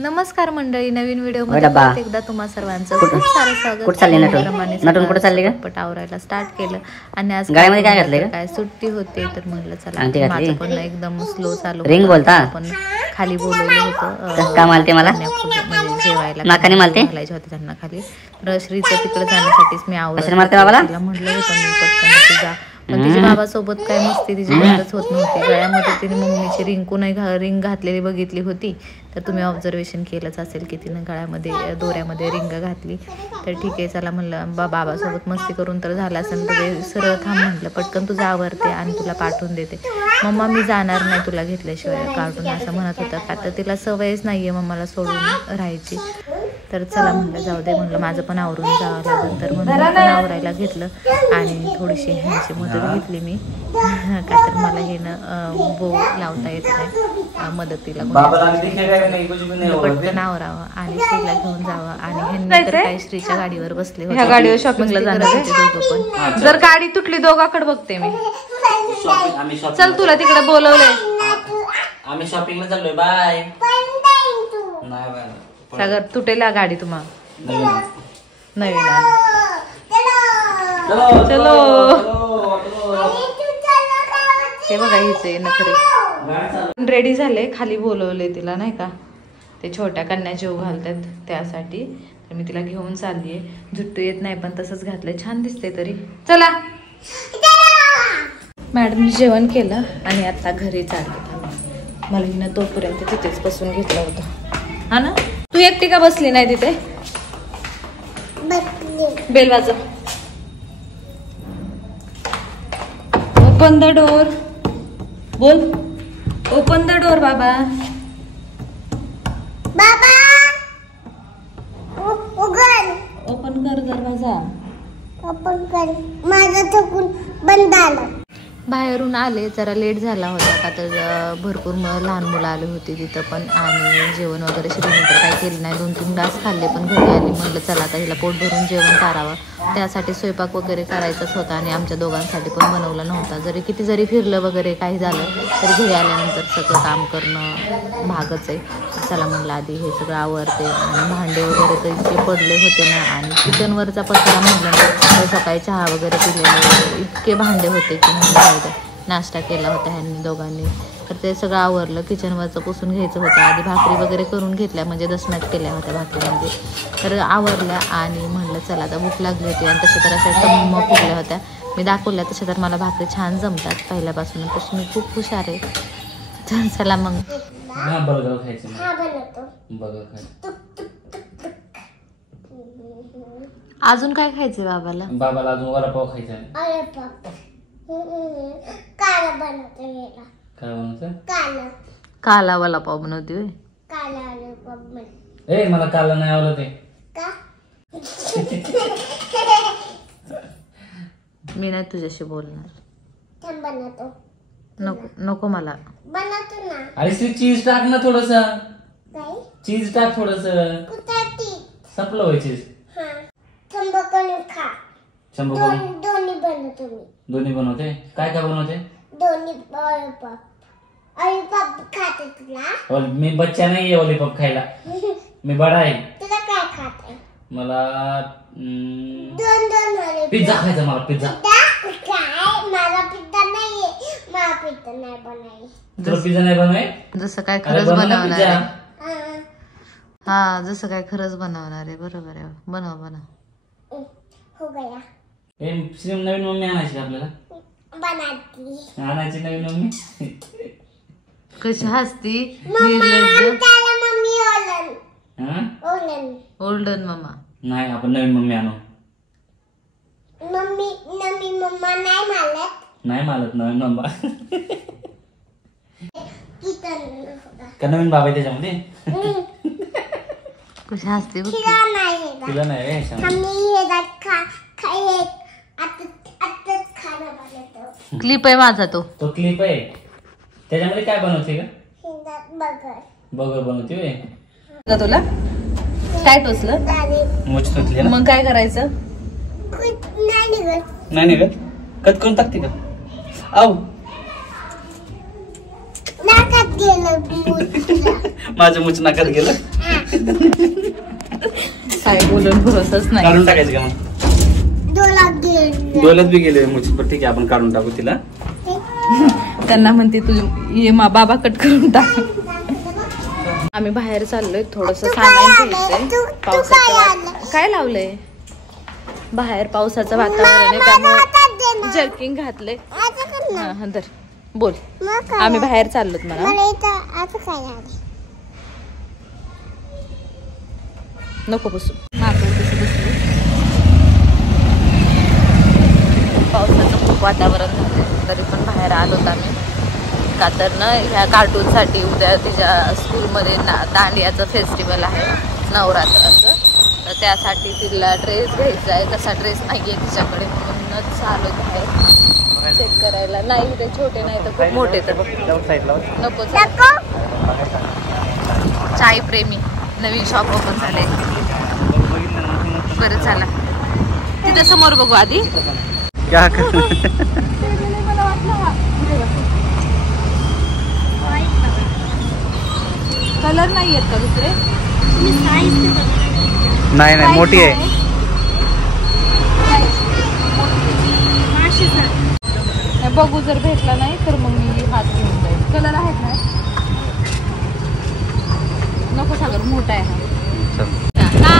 नमस्कार मंडळी, नवीन व्हिडिओ मध्ये परत एकदा तुम्हा सर्वांचं खूप सारं स्वागत. पट आवरायला स्टार्ट केलं आणि आज काय सुट्टी होते तर म्हणलं चला माझं पण एकदम स्लो चालू पण खाली बोलवलं होतं जेवायला घालायचे होते त्यांना खाली. श्रीचं तिकडे जाण्यासाठीच मी आवरायला म्हटलं होतं मी पटकन तुझा, पण तिच्या बाबासोबत काय मस्ती तिची बंदच होत नव्हती. गळ्यामध्ये तिने मम्मीची रिंग घातलेली बघितली होती, तर तुम्ही ऑब्झर्वेशन केलंच असेल की तिनं गळ्यामध्ये दोऱ्यामध्ये रिंग घातली. तर ठीक आहे चला म्हणलं बाबासोबत मस्ती करून तर झालं असेल तर सरळ थांब म्हटलं, पटकन तुझं आवरते आणि तुला पाठवून देते. मम्मा मी जाणार नाही तुला घेतल्याशिवाय कार्टून असं म्हणत होतं, का तर तिला सवयच नाही आहे मम्माला सोडून राहायची. तर चला म्हणलं जाऊ दे, म्हणलं माझं पण आवरून जावं लागेल. तर म्हणून पण आवरायला घेतलं आणि थोडीशी ह्यांची मदत घेतली मी, का तर मला हे ना बो लावता येत नाही मदतीला, पटकन आवरावं आणि श्रीला घेऊन जावं. आणि ह्यांनी तर काय श्रीच्या गाडीवर बसले होते, गाडीवर शॉपिंगला जाणार होते दोघं पण. जर गाडी तुटली दोघाकडे बघते मी. चल तुला तिकडे बोलवलंय, आम्ही शॉपिंगला चाललोय. बाय. सागर तुटेला गाडी तुम्हाला नवीन. चलो हे बघा हिचे नखरे. रेडी झाले, खाली बोलवले तिला नाही का, ते छोट्या कन्या जेव घालतात त्यासाठी. तर मी तिला घेऊन चाललीये. जुट्टू येत नाही पण तसंच घातलंय, छान दिसते तरी. चला मॅडमने जेवण केलं आणि आता घरी चालले. मला हिनं तोपर्यंत तिथेच बसून घेतलं होतं. हा ना, तू एकटी का बसली नाही तिथे? बेल वाजव. Open the door. बोल ओपन द डोर बाबा. बाबा उघड. ओपन कर दरवाजा. ओपन कर. माझं थकून बंद आलं. बाहेरून आले, जरा लेट झाला होता का तर भरपूर लहान मुलं आली होती तिथं पण. आणि जेवण वगैरे श्रीने तर काय केलं नाही, 2-3 ग्लास खाल्ले. पण घरी आली म्हणलं चला आता हिला पोट भरून जेवण करावं. त्यासाठी स्वयंपाक वगैरे करायचाच होता आणि आमच्या दोघांसाठी पण बनवला नव्हता. किती जरी फिरलं वगैरे काही झालं तरी घरी आल्यानंतर सगळं काम करणं भागच आहे. चला म्हणलं आधी हे सगळं आवरते. आणि भांडे वगैरे तर इतके पडले होते ना, आणि किचनवरचा पत्रा म्हटलं ना, सकाळी चहा वगैरे पिलेले इतके भांडे होते की म्हणलं नाश्ता केला होता ह्यांनी दोघांनी. तर ते सगळं आवरलं. किचनवरचं पुसून घ्यायचं होतं. आधी भाकरी वगैरे करून घेतल्या, म्हणजे दसम्यात केल्या होत्या भाकरी म्हणजे. तर आवरल्या आणि म्हणलं चला आता भूक लागली होती. आणि तशा तर अशा टम्म फुगल्या होत्या, मी दाखवल्या तशा तर मला भाकरी छान जमतात पहिल्यापासून, तशी मी खूप हुशार आहे. तर चला मग अजून काय खायचंय बाबाला? बाबाला अजून वडापाव खायचा आहे. काला वडापाव बनवते. ए मला काला नाही आवडत आहे. मी नाही तुझ्याशी बोलणार. नको नको मला. अरे चीज टाक ना थोडस. चीज टाक थोडस. संपलं होय चीज. दोन्ही बनवते. काय काय बनवते? मी बच्चा नाहीये लॉलीपॉप खायला, मी बडा आहे. तुला काय खाते? मला पिझ्झा खायचा. मला पिझ्झा. मला पिझ्झा नाहीये. मला पिझ्झा नाही बनवाय. तुला पिझ्झा नाही बनवाय? जसं काय खरंच बनवणार आहे. हा जसं काय खरंच बनवणार आहे. बरोबर आहे, बनव बनव. हो गया. नवीन मम्मी आणायची आपल्याला. आणायची नवीन मम्मी. कशी हसती. ओल्डन मम्मा नाही, आपण नवीन मम्मी आणू. नवीन मम्मा नाही मालत नवीन मम्मा. का नवीन बाबा आहे त्याच्यामध्ये? कशी हसते. तिला नाही. क्लिप आहे माझा तो क्लिप आहे. त्याच्यामध्ये काय बनवते का? बगर बनवते तुला. काय टोचलं? मग काय करायचं? नाही निघत. कट करून टाकते का? आऊ गेलं माझं मुच नाकात गेलं. काय बोलून भरोसाच नाही. काढून टाकायचं का मग? डोळ्यात गेलं. डोळ्यात बी गेले मुच. पण ठीक आहे, आपण काढून टाकू तिला. त्यांना म्हणते तुझे ये बाबा कट करून टाक. आम्ही बाहेर चाललोय, थोडस सामान घ्यायचंय. पावसाचं काय लावलंय बाहेर, पावसाचं वातावरण आहे त्यामुळे जर्किंग घातलंय. हा धर बोल. आम्ही बाहेर चाललोत. मला नको बसू. पावसाचं खूप वातावरण झालं तरी पण बाहेर आलोत आम्ही. का तर ना ह्या कार्टूनसाठी उद्या तिच्या स्कूलमध्ये दांडियाचं फेस्टिवल आहे, नवरात्राचं. तर त्यासाठी तिला ड्रेस घ्यायचा आहे. तसा ड्रेस नाही आहे तिच्याकडे, म्हणूनच आलो बाहेर चेक करायला. नाही ते छोटे नाही तर खूप मोठे तर नको. चाय प्रेमी नवीन शॉप ओपन झाले. बरं चला तिथं समोर बघू आधी. कलर नाही आहेत का दुसरे? नाही नाही मोठी आहे. बघू, जर भेटला नाही तर मग मी हात घेऊन जाईल. कलर आहेत ना? नको सागर, मोठा आहे हा.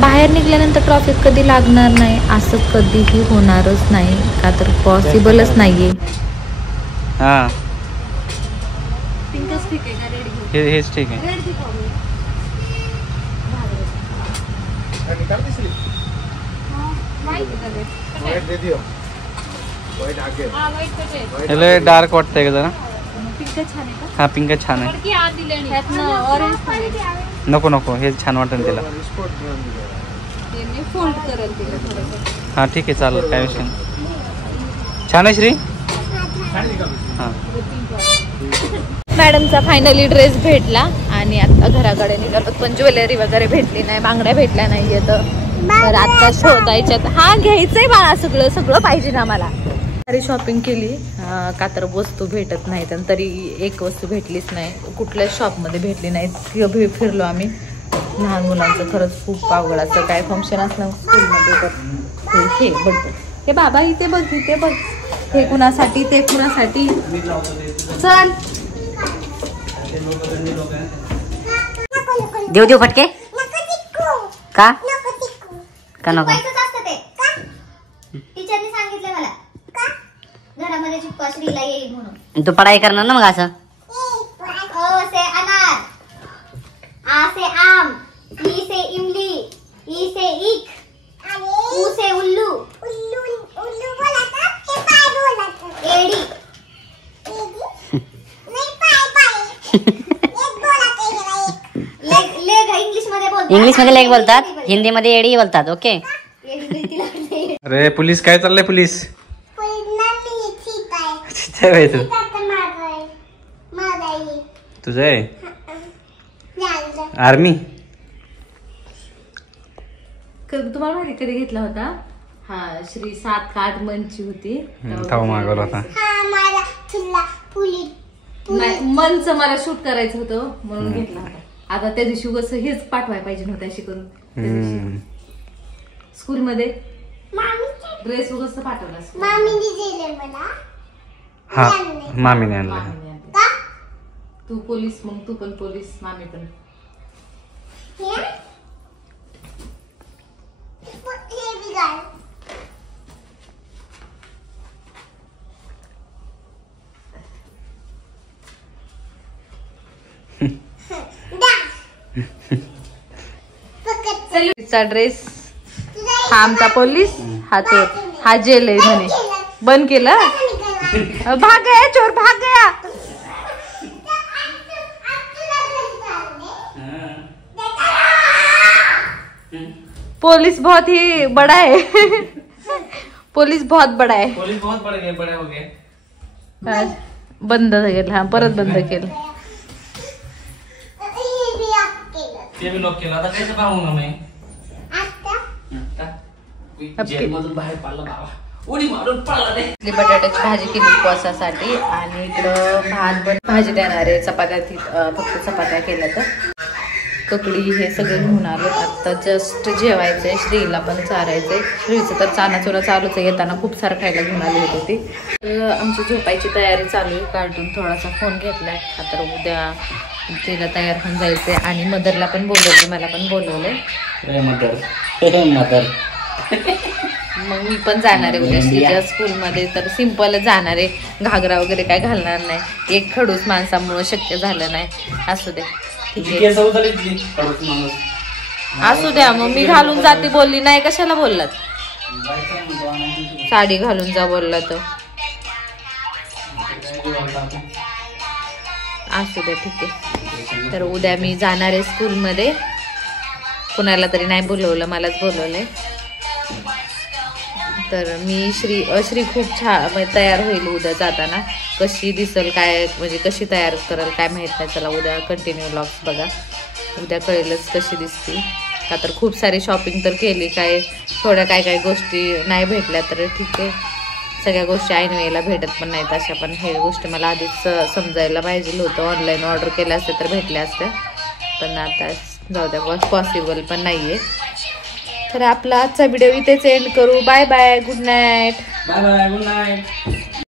बाहेर निघाल्यानंतर ट्रॉफिक कधी लागणार नाही असं कधीही होणारच नाही, का तर पॉसिबलच नाहीये. हा हेच ठीक आहे. ह्याला डार्क वाटतंय का जरा? हा पिंक छान आहे. नको नको, हे छान वाटेल तिला. हा ठीक आहे चालेल, काय विषय नाही. छान आहे श्री. हा मॅडमचा फायनली ड्रेस भेटला आणि आता घराकडे निघालो. पण ज्वेलरी वगैरे भेटली नाही, बांगड्या भेटल्या नाहीये. तर आता शोधायच्यात. हा घ्यायचंय बाळा, सगळं सगळं पाहिजे ना मला. सारी शॉपिंग केली, का तर वस्तू भेटत नाहीत. आणि तरी एक वस्तू भेटलीच नाही, कुठल्याच शॉपमध्ये भेटली नाही. फिरलो आम्ही. लहान मुलांचं खरंच खूप अवघड असतं. काय फंक्शन असलं स्कूलमध्ये तर हे बघ, हे बाबा इथे बघ, इथे बघ, हे कुणासाठी ते कुणासाठी. चल देऊ देऊ फटके का का नको? टीचरने सांगितलं मला घरामध्ये चिपका श्रीला येईल म्हणून. तू पढाई करणार ना मग असं? अ से अनार, आ से आम, ई से इमली, ई से ईख, ऊ से उल्लू. उल्लू बोलाता हे पाय बोलाता. एडी नाही पाय एक बोलाते एक. लेग इंग्लिश मध्ये बोलतात. इंग्लिश मध्ये लेग बोलतात, हिंदी मध्ये एडी बोलतात. ओके. अरे पोलीस काय चाललंय? पोलीस तू तुझं आहे आर्मी. तुम्हाला माहिती कधी घेतला होता? हा श्री 7 का 8 मनची होती. मागवला होता. नाही, मनचं मला शूट करायचं होतं म्हणून घेतला होता. आता त्या दिवशी कसं हेच पाठवायला पाहिजे नव्हतं अशी करून. स्कूल मध्ये ड्रेस कसं पाठवला? हा मामीने आणलं. तू पोलीस, मग तू पण पोलीस, मामी पण. चा ड्रेस. हा आमचा पोलीस, हा चोर, हा जेल आहे म्हणे. बंद केलं. भाग गया चोर, भाग गया. पुलिस बहुत ही बड़ा है. पुलिस बहुत बड़ा है. पोलीस बहुत बड़े हो गए. बंद केलं. हा परत बंद केलं. ते बी लॉक केलं. आता कायचं पाहू ना मी. जेलमधून बाहेर पडला बाबा, उडी मारून पडला रे. बटाट्याची भाजी केली उपवासासाठी आणि इकडं भात भाजी देणारे चपात्या फक्त चपात्या केल्या तर ककडी हे सगळं घेऊन आलो. आता जस्ट जेवायचंय, श्रीला पण चारायचंय. श्रीचं तर चानाचुरा चालूच आहे, येताना खूप सारं खायला घेऊन आली होती ती. तर आमची झोपायची तयारी चालू आहे. कार्टून थोडासा फोन घेतलाय, आता उद्या तिला तयार होऊन जायचंय. आणि मदरला पण बोलवले, मला पण बोलवलंय. मदर मग मी पण जाणार आहे उद्या श्रीच्या स्कूलमध्ये. तर सिंपलच जाणार आहे, घागरा वगैरे काय घालणार नाही. एक खडूस माणसामुळे शक्य झालं नाही. असू दे, ठीक आहे, असू द्या. मग मी घालून जाते बोलली नाही, कशाला बोललात? साडी घालून जा बोलला तर. असू द्या, ठीक आहे. तर उद्या मी जाणार आहे स्कूलमध्ये. कुणाला तरी नाही बोलवलं, मलाच बोलवलंय. तर मी श्री खूप छान तयार होईल उद्या जाताना. कशी दिसल काय, म्हणजे कशी तयार करेल काय माहीत नाही. चला उद्या कंटिन्यू व्लॉग्स बघा, उद्या कळेलच कशी दिसते. का तर खूप सारी शॉपिंग तर केली, काय थोड्या काय गोष्टी नाही भेटल्या तर ठीक आहे. सगळ्या गोष्टी ऐन वेळेला भेटत पण नाहीत अशा. पण हे गोष्टी मला आधीच समजायला पाहिजे होतं. ऑनलाईन ऑर्डर केल्या असत्या तर भेटल्या असत्या, पण आता जाऊ द्या, पॉसिबल पण नाही आहे. तर आपला आजचा व्हिडिओ इथेच एंड करू. Bye bye, good night. Bye bye, good night.